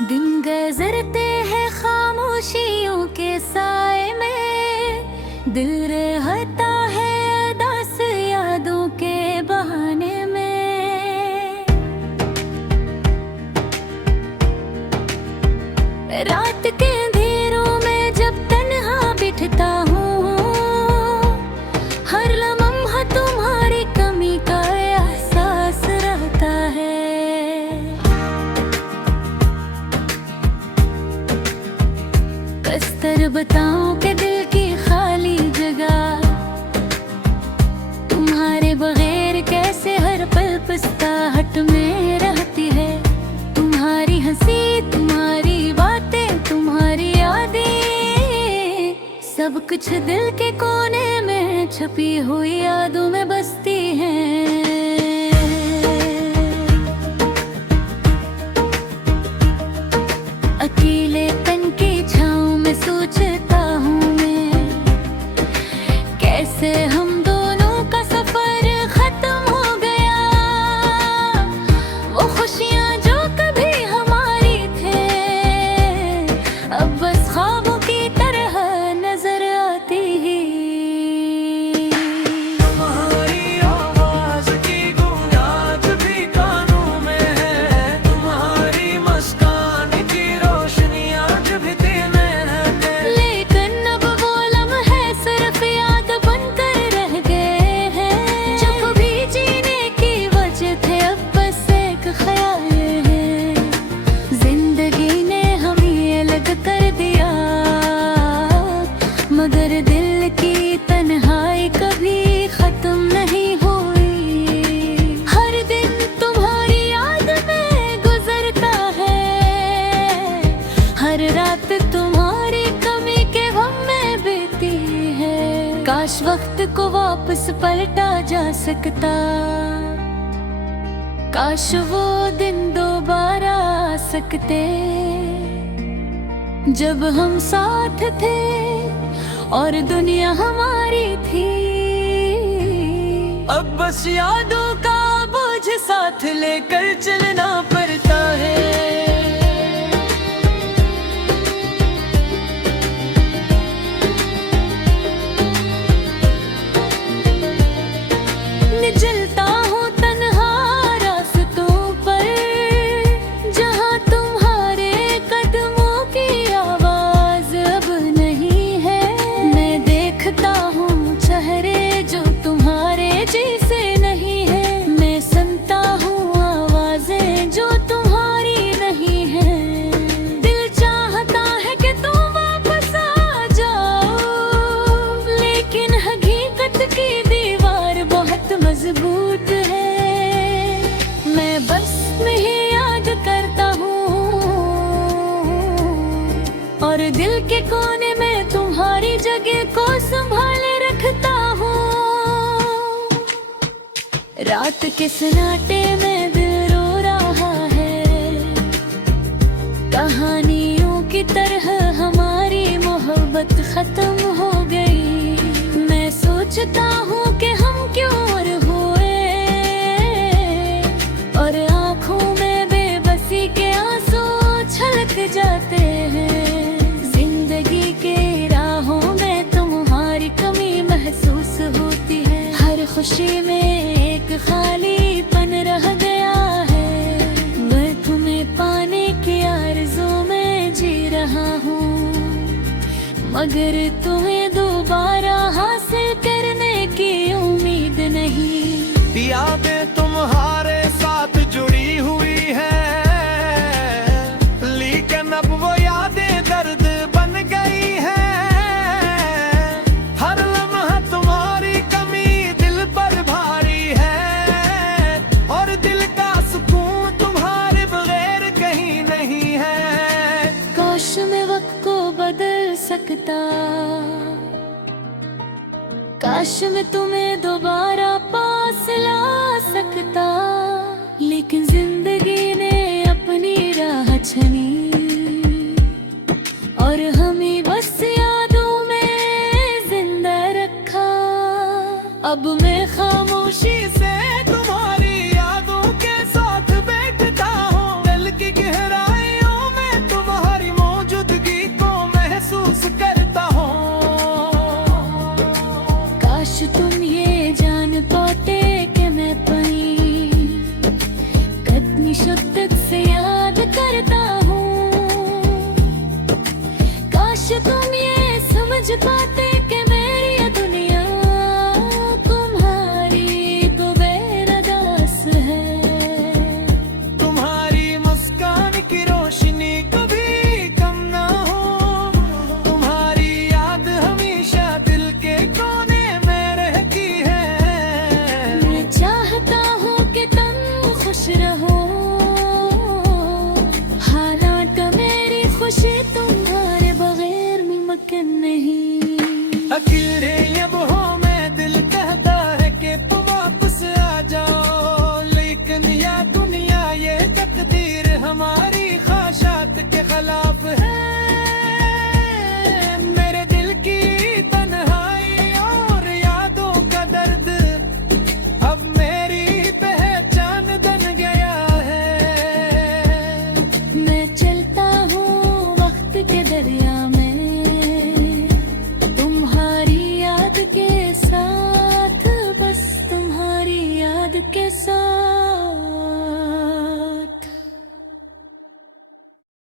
दिन गुजरते हैं खामोशियों के साए में, दिल रहता है उदास यादों के बहाने में। रात के अंधेरों में जब तन्हा बिठता हूँ, हर लम्हा तुम्हारी कमी का एहसास रहता है। कसकर बताऊं कि दिल की खाली जगह तुम्हारे बगैर कैसे हर पल पछताहट में रहती है। तुम्हारी हंसी, तुम्हारी बातें, तुम्हारी यादें, सब कुछ दिल के कोने में छुपी हुई यादों में बसती हैं। अकेलेपन की छाँव में सोचता हूँ मैं, कैसे हम दोनों का सफर खत्म हो गया। वो खुशियाँ जो कभी हमारी थे, अब बस ख्वाबों की तरह नजर आती ही। तुम्हारी आवाज की गूंज आज भी कानों में है, तुम्हारी मुस्कान की रोशनी आज भी दिल में है। लेकिन अब वो लम्हे सिर्फ याद बनकर रह गए हैं, जो कभी जीने की वजह थे अब बस एक ख्याल है। जिंदगी ने हमें ये अलग कर दिया, मगर दिल की तन्हाई कभी खत्म नहीं हुई। हर दिन तुम्हारी याद में गुजरता है, हर रात तुम्हारी कमी के गम में बीती है। काश वक्त को वापस पलटा जा सकता, काश वो दिन दोबारा आ सकते, जब हम साथ थे और दुनिया हमारी थी। अब बस यादों का बोझ साथ लेकर चलना पड़ता है। चलता हूँ तन्हा रास्तों पर, जहाँ तुम्हारे कदमों की आवाज अब नहीं है। मैं देखता हूँ चेहरे जो तुम्हारे जैसे नहीं है, मैं सुनता हूँ आवाजें जो तुम्हारी नहीं है। दिल चाहता है कि तुम वापस आ जाओ, लेकिन हकीकत की दीवार बहुत मजबूत है। मैं बस में ही याद करता हूँ, और दिल के कोने में तुम्हारी जगह को संभाले रखता हूँ। रात के सन्नाटे में दिल रो रहा है, कहानियों की तरह हमारी मोहब्बत खत्म हो गई। मैं सोचता हूँ कि हम क्यों और हुए, और आँखों में बेबसी के आंसू छलक जाते हैं। जिंदगी के राहों में तुम्हारी कमी महसूस होती है, हर खुशी में एक खालीपन रह गया है। मैं तुम्हें पाने की आरज़ू में जी रहा हूँ, मगर तुम्हें दोबारा हासिल करने की उम्मीद नहीं। यादें तुम्हारे साथ जुड़ी हुई है, लेकिन अब वो यादें दर्द बन गई है। हर लम्हा तुम्हारी कमी दिल पर भारी है, और दिल का सुकून तुम्हारे बगैर कहीं नहीं है। काश मैं वक्त को बदल सकता, काश मैं तुम्हें दोबारा पास ला सकता, लेकिन जिंदगी ने अपनी राह चुनी, और हमें बस यादों में जिंदा रखा। अब मैं खामोशी से तुम्हारी यादों के साथ बैठता हूँ, दिल की गहराइयों में जला